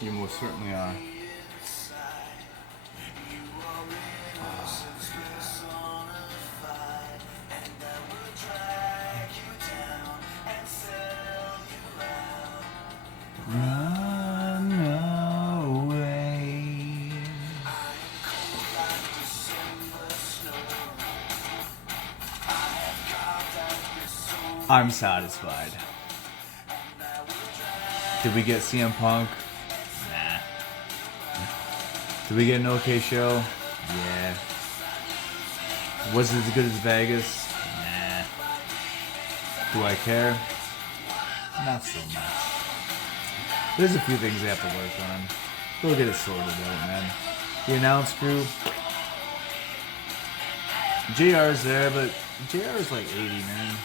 You most certainly are. Run away. I'm satisfied. Did we get CM Punk? Nah. Did we get an okay show? Yeah. Was it as good as Vegas? Nah. Do I care? Not so much. There's a few things they have to work on. They'll get it sorted out, man. The announce crew. JR's there, but JR is like 80, man.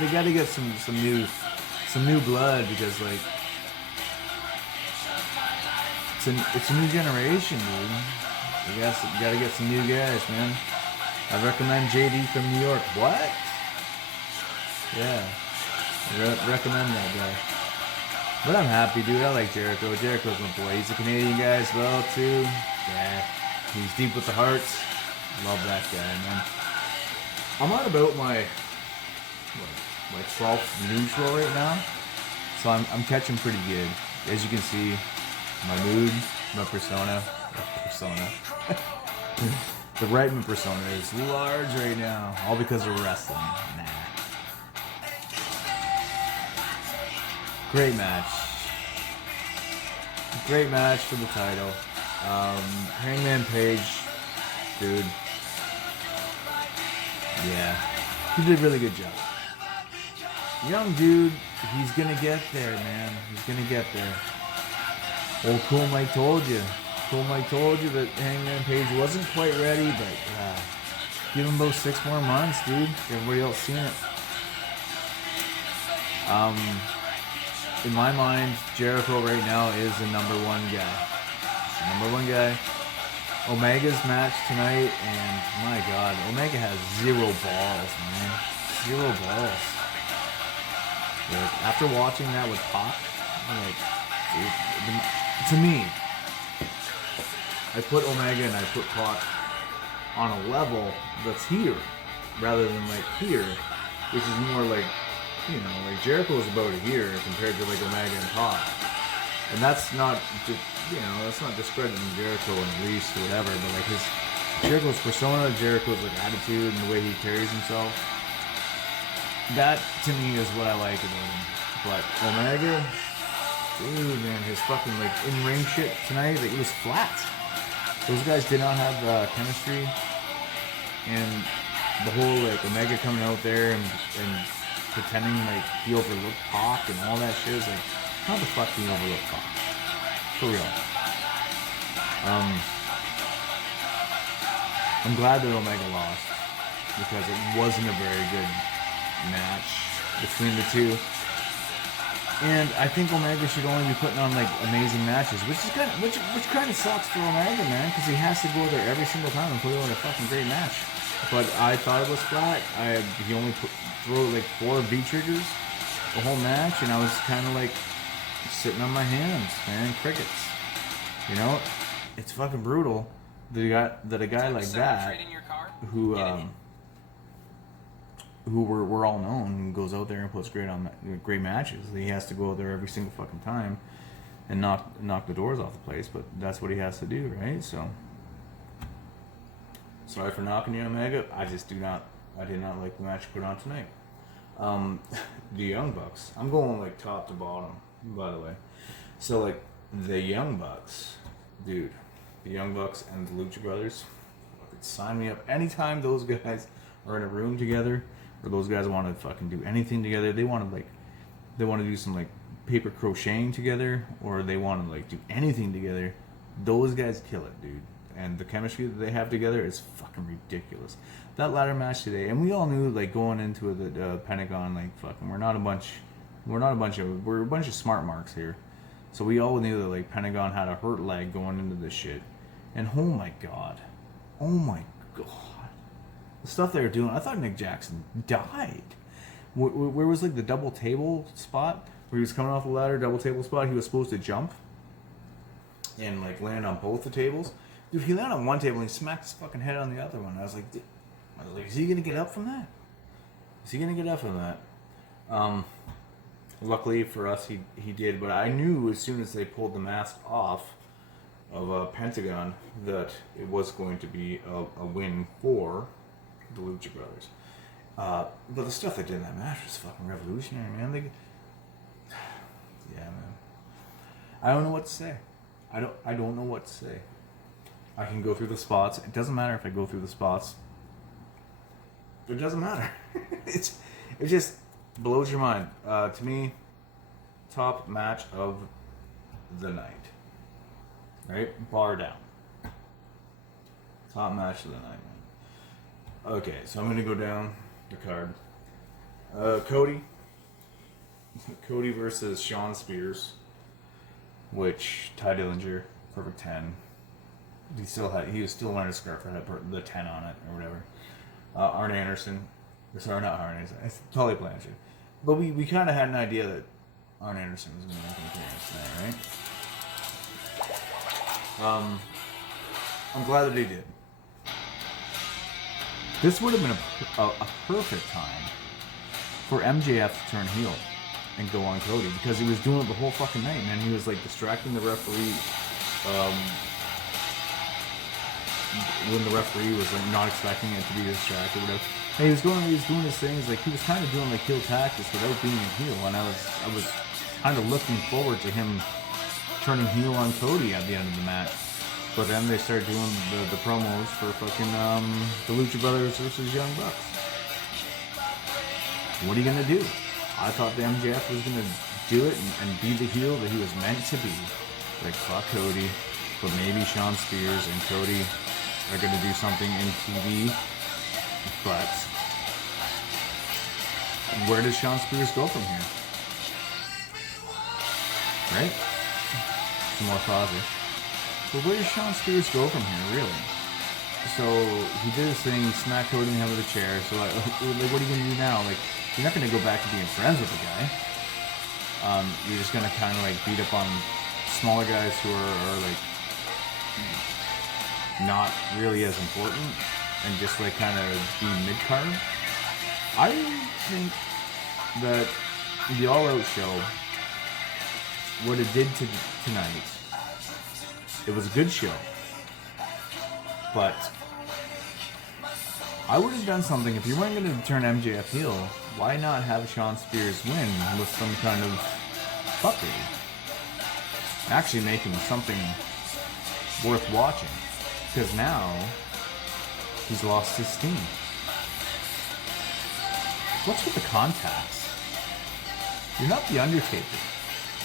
They got to get some new blood because like it's a new generation, dude. You got to get some new guys, man. I recommend JD from New York. What? Yeah, recommend that guy. But I'm happy, dude. I like Jericho. Jericho's my boy. He's a Canadian guy as well, too. Yeah, he's deep with the hearts. Love that guy, man. I'm on about my 12th news show right now, so I'm catching pretty good. As you can see, my mood, my persona. The Reitman persona is large right now, all because of wrestling. Nah. Great match. Great match for the title. Hangman Page, dude. Yeah. He did a really good job. Young dude, he's gonna get there, man. He's gonna get there. Old Cool Mike told you. Cool Mike told you that Hangman Page wasn't quite ready, but give him about 6 more months, dude. Everybody else seen it. In my mind, Jericho right now is the number one guy. Number one guy. Omega's match tonight, and my God, Omega has 0 balls, man. 0 balls. Like, after watching that with Pac, I'm like, dude, to me, I put Omega and I put Pac on a level that's here, rather than like here, which is more like, you know, like Jericho's about here compared to like Omega and Pac. And that's not just, you know, that's not discrediting Jericho and Reese or whatever, but like Jericho's persona, Jericho's like attitude and the way he carries himself. That to me is what I like about him. But Omega, dude, man, his fucking like in-ring shit tonight, like it was flat. Those guys did not have chemistry, and the whole like Omega coming out there and pretending like he overlooked Pac and all that shit is like, how the fuck do you overlook Pac? For real. I'm glad that Omega lost because it wasn't a very good match between the two. And I think Omega should only be putting on like amazing matches, which kind of sucks for Omega, man, because he has to go there every single time and put on a fucking great match. But I thought it was flat. He only threw like 4 V triggers the whole match, and I was kind of like sitting on my hands, man, crickets. You know, it's fucking brutal that a guy like that, who we're all known, and goes out there and puts great matches. He has to go out there every single fucking time and knock the doors off the place, but that's what he has to do, right? So sorry for knocking you, Omega. I did not like the match you put on tonight. The Young Bucks. I'm going like top to bottom, by the way. So like the Young Bucks, dude, the Young Bucks and the Lucha Brothers, sign me up. Anytime those guys are in a room together, or those guys want to fucking do anything together, they want to do some like paper crocheting together, or they want to like do anything together. Those guys kill it, dude. And the chemistry that they have together is fucking ridiculous. That ladder match today, and we all knew like going into it that Pentagon, like fucking, we're a bunch of smart marks here. So we all knew that like Pentagon had a hurt leg going into this shit. And oh my god, the stuff they were doing, I thought Nick Jackson died. Where was like the double table spot where he was coming off the ladder, double table spot? He was supposed to jump. and like land on both the tables. Dude, he landed on one table and he smacked his fucking head on the other one. I was like, is he gonna get up from that? Is he gonna get up from that? Luckily for us, he did. But I knew as soon as they pulled the mask off of Pentagon that it was going to be a win for the Lucha Brothers. But the stuff they did in that match was fucking revolutionary, man. Yeah, man. I don't know what to say. I don't know what to say. I can go through the spots. It doesn't matter if I go through the spots. It doesn't matter. it just blows your mind. To me, top match of the night. Right? Bar down. Top match of the night, man. Okay, so I'm gonna go down the card. Cody versus Sean Spears, which Ty Dillinger, perfect 10. He was still wearing a scarf that had the 10 on it or whatever. Arn Anderson, sorry, not Arn Anderson, it's Tully Blanchard. But we kind of had an idea that Arn Anderson was going to make an appearance tonight, right? I'm glad that he did. This would have been a perfect time for MJF to turn heel and go on Cody, because he was doing it the whole fucking night, man. He was like distracting the referee when the referee was like not expecting it to be distracted or whatever. And he was doing his things, like he was kind of doing like heel tactics without being a heel, and I was kind of looking forward to him turning heel on Cody at the end of the match. But then they started doing the promos for fucking the Lucha Brothers versus Young Bucks. What are you gonna do? I thought the MJF was gonna do it and be the heel that he was meant to be. Like, fuck Cody, but maybe Sean Spears and Cody are gonna do something in TV. But where does Sean Spears go from here? Right? Some more Fozzy. But where does Sean Spears go from here, really? So he did his thing, he smacked Cody in the head with a chair. So like, what are you gonna do now? Like, you're not gonna go back to being friends with the guy. You're just gonna kind of like beat up on smaller guys who are like not really as important and just like kind of be mid-card. I think that the All Out show, what it did tonight, it was a good show, but I would have done something. If you weren't going to turn MJF heel, why not have Sean Spears win with some kind of fuckery? Actually make him something worth watching, because now he's lost his steam. What's with the contacts? You're not the Undertaker.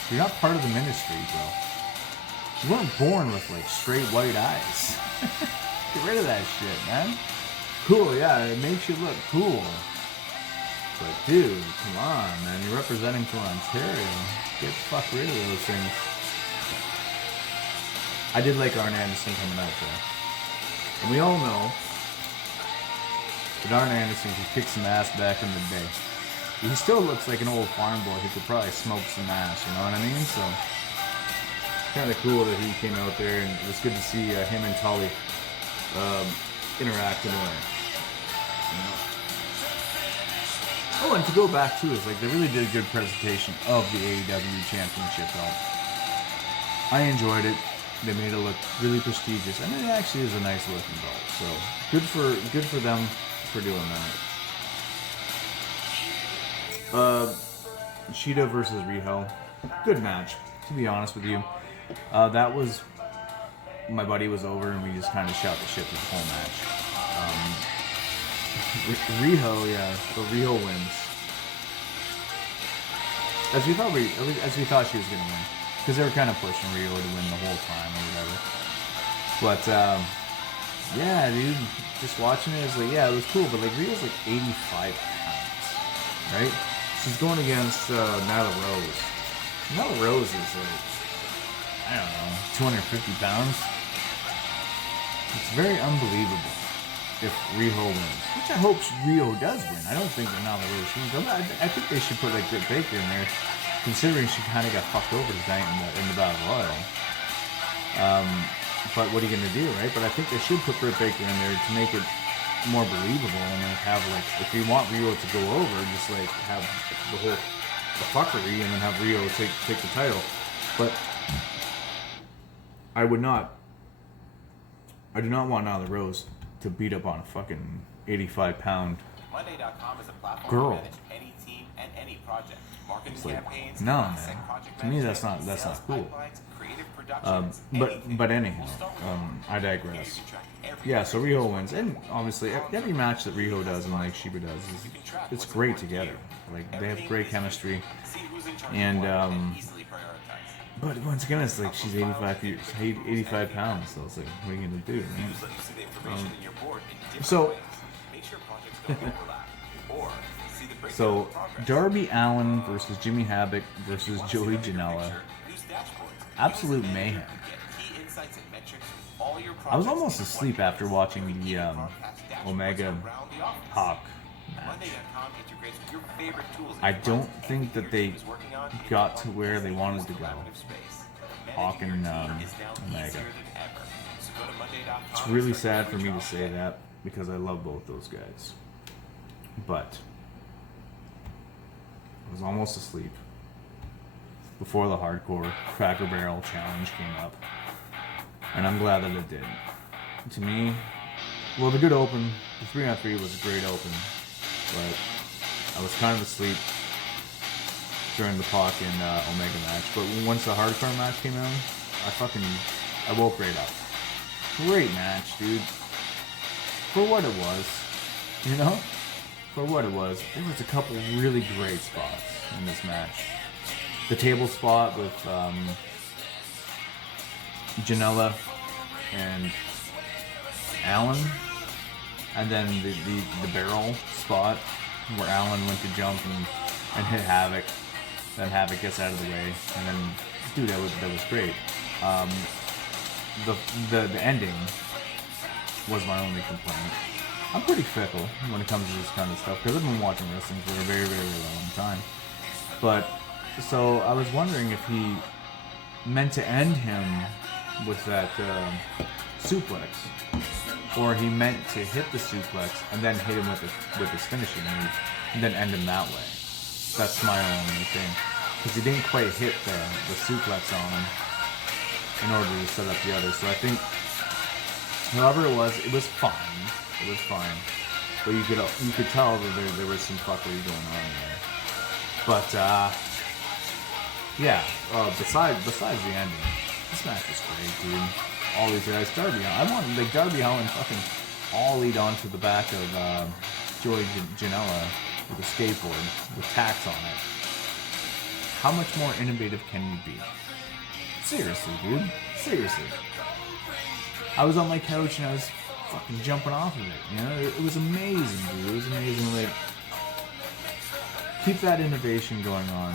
You're not part of the ministry, bro. You weren't born with like straight white eyes. Get rid of that shit, man. Cool, yeah, it makes you look cool. But dude, come on, man. You're representing for Ontario. Get the fuck rid of those things. I did like Arn Anderson coming out there. And we all know that Arn Anderson could kick some ass back in the day. He still looks like an old farm boy who could probably smoke some ass, you know what I mean? So, kind of cool that he came out there, and it was good to see him and Tully interact in a way. You know? Oh, and to go back too, is like they really did a good presentation of the AEW Championship belt. I enjoyed it. They made it look really prestigious, and it actually is a nice looking belt. So good for them for doing that. Shida versus Riho, good match. To be honest with you, that was my buddy was over, and we just kind of shot the shit for the whole match. Riho, yeah, so Riho wins, as we thought she was gonna win. Because they were kind of pushing Riho to win the whole time or whatever. But, yeah, dude, just watching it, it's like, yeah, it was cool, but, like, Rio's, like, 85 pounds, right? She's going against Nyla Rose. Nyla Rose is, like, I don't know, 250 pounds? It's very unbelievable if Riho wins. Which I hope Riho does win. I don't think that Nyla Rose wins. I think they should put, like, Britt Baker in there, considering she kind of got fucked over tonight in the Battle Royal. But what are you gonna do, right? But I think they should put Britt Baker in there to make it more believable, and like have like, if you want Rio to go over, just like have the whole fuckery, and then have Rio take the title. But I do not want Nyla Rose to beat up on a fucking 85-pound Monday.com is a platform girl. to manage any team and any project. Marketing Like, campaigns, no, asset man. project To me, that's management, not sales cool. pipelines, creative productions, But anything. anyhow, We'll start with I Here digress. you can track every Yeah, so Riho wins, and obviously every match that Riho does and like Sheba does is it's great together. Like they have great chemistry, see who's in charge and of what and easily prioritize. but once again, it's like she's 85 pounds, so it's like, what are you gonna do, man? Let you see the information in your board in different So- ways. Make sure projects don't overlap. Or see the breakdown So of progress. Darby Allin versus Jimmy Havoc versus Once Joey you have your Janela, picture, use dashboards. absolute mayhem. Get key insights and metrics from all your I was projects almost in asleep one after place. watching the Broadcast dashboards Omega around the office. Pac match. Monday.com integrates with your favorite tools. I don't think that they got to where they wanted to go. Pac and Omega. It's really sad for me to say that because I love both those guys. But I was almost asleep before the hardcore Cracker Barrel challenge came up. And I'm glad that it did. To me, well, the good open, the 3-on-3 was a great open, but I was kind of asleep during the Pac and Omega match. But once the hardcore match came out, I woke right up. Great match, dude. For what it was, you know? For what it was, there was a couple really great spots in this match. The table spot with Janela and Allen, and then the barrel spot where Allen went to jump and hit Havoc. Then Havoc gets out of the way, and then dude, that was great. The ending was my only complaint. I'm pretty fickle when it comes to this kind of stuff because I've been watching wrestling for a very, very long time. But so I was wondering if he meant to end him with that suplex, or he meant to hit the suplex and then hit him with his finishing move, and then end him that way. That's my only thing, because he didn't quite hit the suplex on him in order to set up the other. So I think, however it was fine. It was fine, but you could tell that there was some fuckery going on there. But yeah. Besides the ending, this match was great, dude. All these guys, Darby Allin. I wanted like Darby Allin fucking ollied onto the back of Joey Janela with a skateboard with tacks on it. How much more innovative can you be? Seriously, dude. Seriously. I was on my couch and I was fucking jumping off of it. You know, it was amazing, dude. It was amazing. Like, keep that innovation going on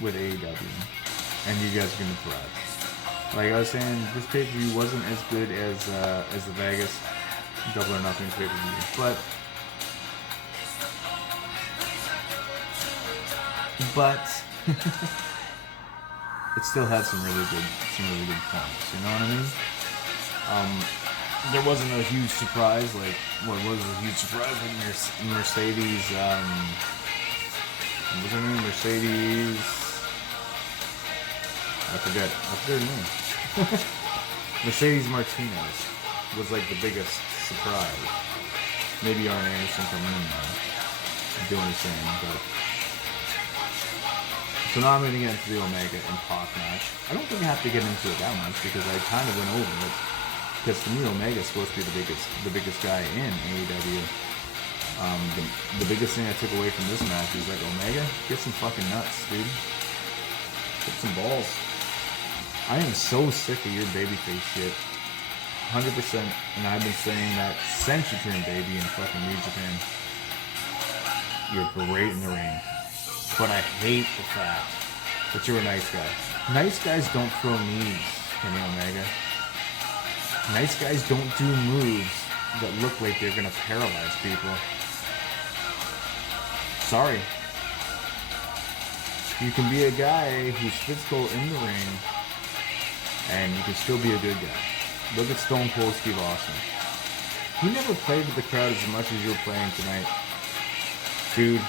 with AEW, and you guys are gonna thrive. Like I was saying, this pay-per-view wasn't as good as the Vegas Double or Nothing pay-per-view, but it still had some really good points. You know what I mean? There wasn't a huge surprise. Like, what was a huge surprise? Like Mercedes. What was her name? Mercedes. I forget her name. Mercedes Martinez was like the biggest surprise. Maybe Arn Anderson coming in now and doing his thing, but. So now I'm going to get into the Omega and Pac match. I don't think I have to get into it that much because I kind of went over it. Because to me, Omega is supposed to be the biggest guy in AEW. The biggest thing I took away from this match is like, Omega, get some fucking nuts, dude. Get some balls. I am so sick of your babyface shit. 100%. And I've been saying that since you turned baby in fucking New Japan. You're great in the ring. But I hate the fact that you're a nice guy. Nice guys don't throw knees, Kenny Omega. Nice guys don't do moves that look like they're gonna paralyze people. Sorry. You can be a guy who's physical in the ring and you can still be a good guy. Look at Stone Cold Steve Austin. He never played with the crowd as much as you're playing tonight, dude.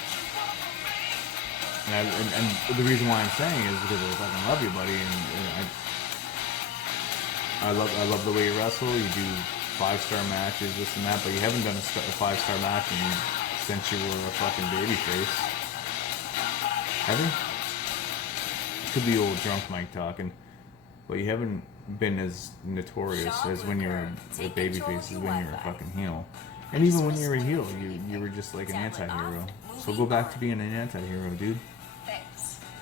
And the reason why I'm saying is because I fucking love you, buddy, and I love the way you wrestle. You do 5-star matches, this and that, but you haven't done a 5-star match since you were a fucking babyface. Have you? Could be old drunk Mike talking, but you haven't been as notorious as when you're a babyface as when you're a fucking heel. And even when you were a heel, you were just like an anti-hero. So go back to being an anti-hero, dude.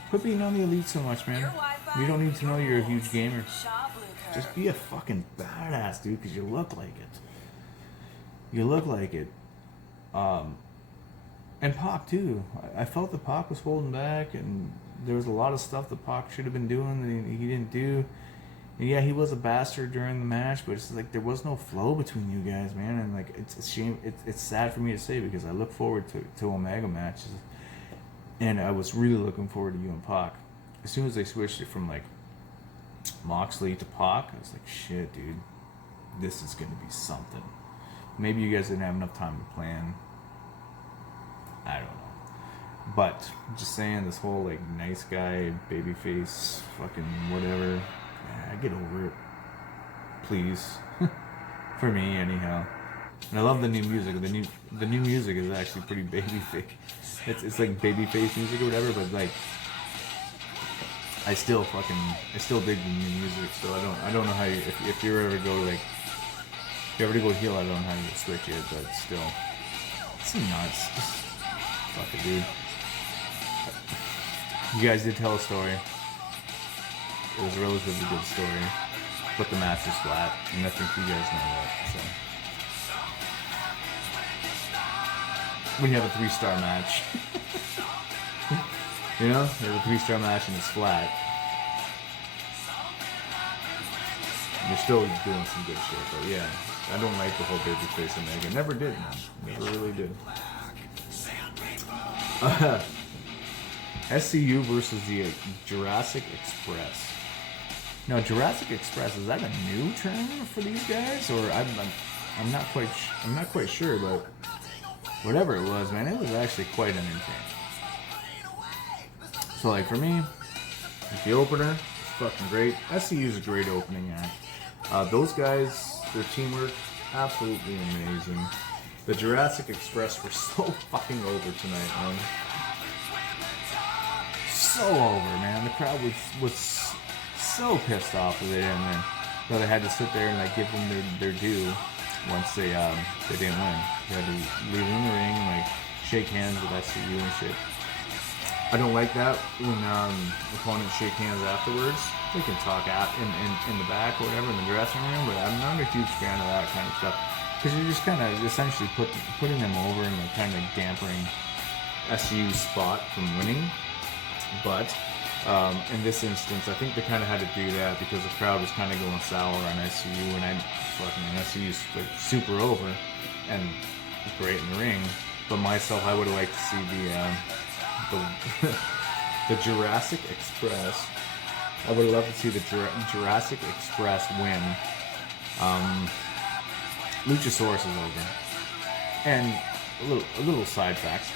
Quit being on the elite so much, man. We don't need to know you're a huge gamer. Just be a fucking badass, dude, because you look like it. You look like it. And Pac, too. I felt that Pac was holding back, and there was a lot of stuff that Pac should have been doing that he didn't do. And yeah, he was a bastard during the match, but it's like there was no flow between you guys, man. And like it's a shame. It's sad for me to say because I look forward to Omega matches, and I was really looking forward to you and Pac. As soon as they switched it from like Moxley to Pac, I was like, shit, dude, this is gonna be something. Maybe you guys didn't have enough time to plan. I don't know. But just saying, this whole like nice guy, babyface, fucking whatever. Get over it, please. For me, anyhow. And I love the new music. The new music is actually pretty babyface. It's like babyface music or whatever, but like I still dig the new music. So I don't know how you if you ever go like if you ever go heel, I don't know how you switch it, but still, it's nuts. Just fuck it, dude. You guys did tell a story. It was a relatively good story, but the match was flat, and I think you guys know that. So, when you have a 3-star match, you know, you have a 3-star match and it's flat, you're still doing some good shit. But yeah, I don't like the whole babyface Omega. Never did, man. Never really did. SCU versus the Jurassic Express. Now, Jurassic Express, is that a new term for these guys, or I'm not quite sure, but whatever it was, man, it was actually quite entertaining. So, like for me, the opener is fucking great. SCU is a great opening act. Those guys, their teamwork, absolutely amazing. The Jurassic Express were so fucking over tonight, man. So over, man. The crowd was so pissed off with it, and then they had to sit there and like give them their due once they didn't win. They had to leave in the ring and like shake hands with SCU and shit. I don't like that when opponents shake hands afterwards. They can talk out in the back or whatever in the dressing room, but I'm not a huge fan of that kind of stuff because you're just kind of essentially putting them over and like kind of dampering SCU's spot from winning. But in this instance, I think they kind of had to do that because the crowd was kind of going sour on SCU, and SCU's like super over and great in the ring. But myself, I would have liked to see the Jurassic Express. I would have loved to see the Jurassic Express win. Luchasaurus is over, and a little side fact.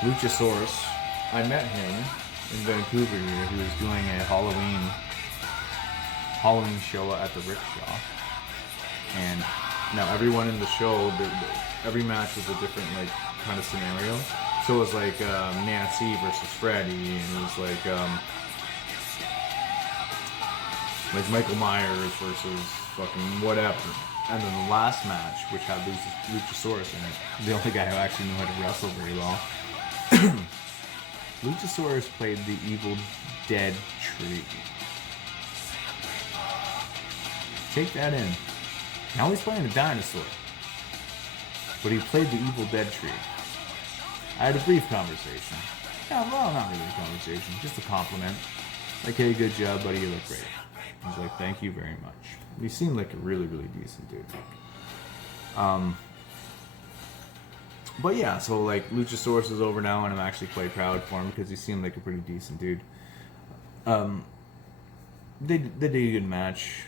Luchasaurus, I met him in Vancouver here. He was doing a Halloween show at the Rickshaw, and now everyone in the show, every match was a different like kind of scenario. So it was like Nancy versus Freddy, and it was like Michael Myers versus fucking whatever. And then the last match, which had Luchasaurus in it, the only guy who actually knew how to wrestle very well. Luchasaurus played the Evil Dead tree. Take that in. Now he's playing the dinosaur, but he played the Evil Dead tree. I had a brief conversation. Yeah, well, not really a conversation, just a compliment. Like, hey, good job, buddy, you look great. I was like, thank you very much. He seemed like a really, really decent dude. But yeah, so like Luchasaurus is over now, and I'm actually quite proud for him because he seemed like a pretty decent dude. they did a good match.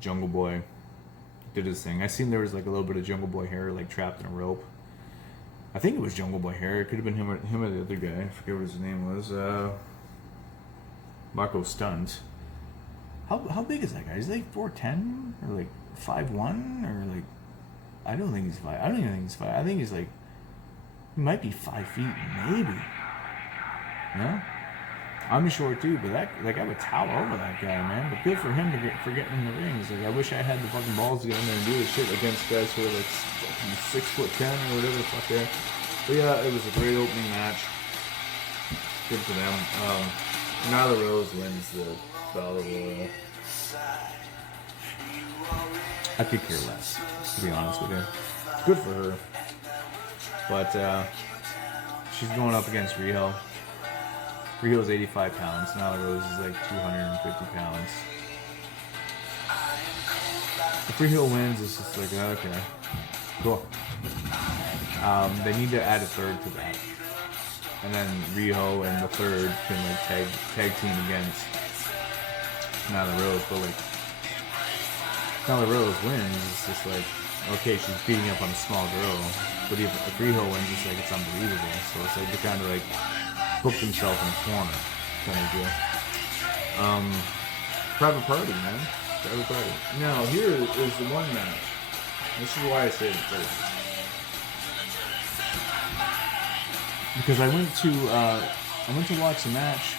Jungle Boy did his thing. I seen there was like a little bit of Jungle Boy hair like trapped in a rope. I think it was Jungle Boy hair. It could have been him or the other guy. I forget what his name was. Marco Stunt. How big is that guy? Is he like 4'10" or like 5'1" or like? I don't think he's 5. I don't even think he's 5. I think he's like. He might be 5 feet, maybe. Yeah. I'm short too, but that I would tower over that guy, man. But good for him for getting in the rings. Like I wish I had the fucking balls to get in there and do this shit against guys who are like 6'10" or whatever the fuck they are. But yeah, it was a great opening match. Good for them. Nyla Rose wins the Battle Royal. I could care less, to be honest with you. Good for her. But she's going up against Riho. Riho's 85 pounds. Nyla Rose is like 250 pounds. If Riho wins, it's just like, okay, cool. They need to add a third to that. And then Riho and the third can like tag team against Nyla Rose. But like, Nyla Rose wins, it's just like, okay, she's beating up on a small girl. But if Riho wins, it's like, it's unbelievable. So it's like, they kind of like booked himself in a corner kind of deal. Private Party, man. Private Party. Now, here is the one match. This is why I say it first. Because I went to watch the match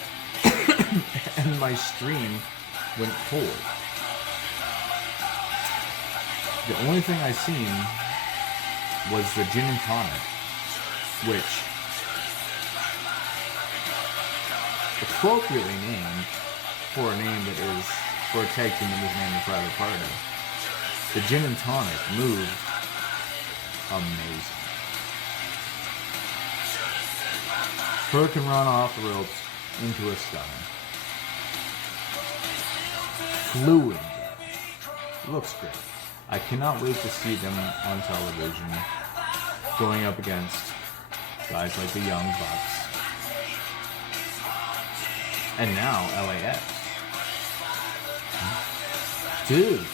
and my stream went cold. The only thing I seen was the gin and tonic, which appropriately named for a name that is for a tag team that is named the Private Party. The gin and tonic moved amazing. Her can run off the ropes into a stunner. Fluid. Looks great. I cannot wait to see them on television going up against guys like the Young Bucks. And now LAX. Dude.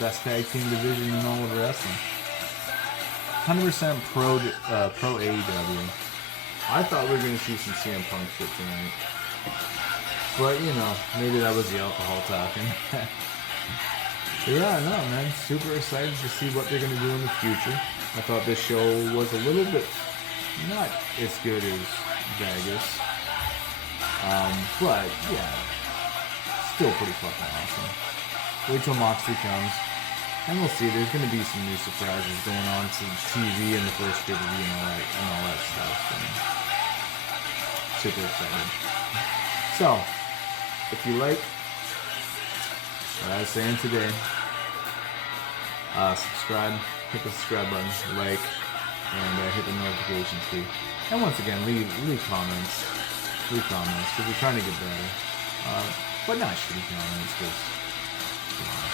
Best tag team division in all of wrestling. 100% pro AEW. I thought we were going to see some CM Punk shit tonight. But, you know, maybe that was the alcohol talking. But yeah, no, man. Super excited to see what they're going to do in the future. I thought this show was a little bit not as good as Vegas. But, yeah. Still pretty fucking awesome. Wait till Moxley comes. And we'll see. There's going to be some new surprises going on to TV and the first pay-per-view and all that stuff. And super excited. So, if you like what I was saying today, subscribe, hit the subscribe button, like, and hit the notifications too. And once again, leave comments. Leave comments, because we're trying to get better. But not shitty comments, because, you know,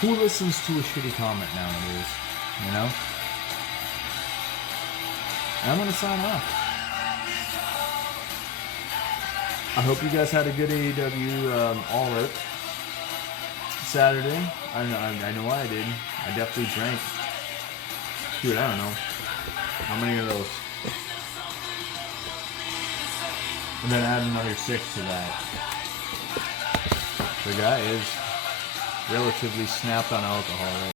who listens to a shitty comment nowadays, you know? And I'm going to sign off. I hope you guys had a good AEW All Out Saturday. I know I did. I definitely drank. Dude, I don't know. How many of those? And then add another 6 to that. The guy is relatively snapped on alcohol right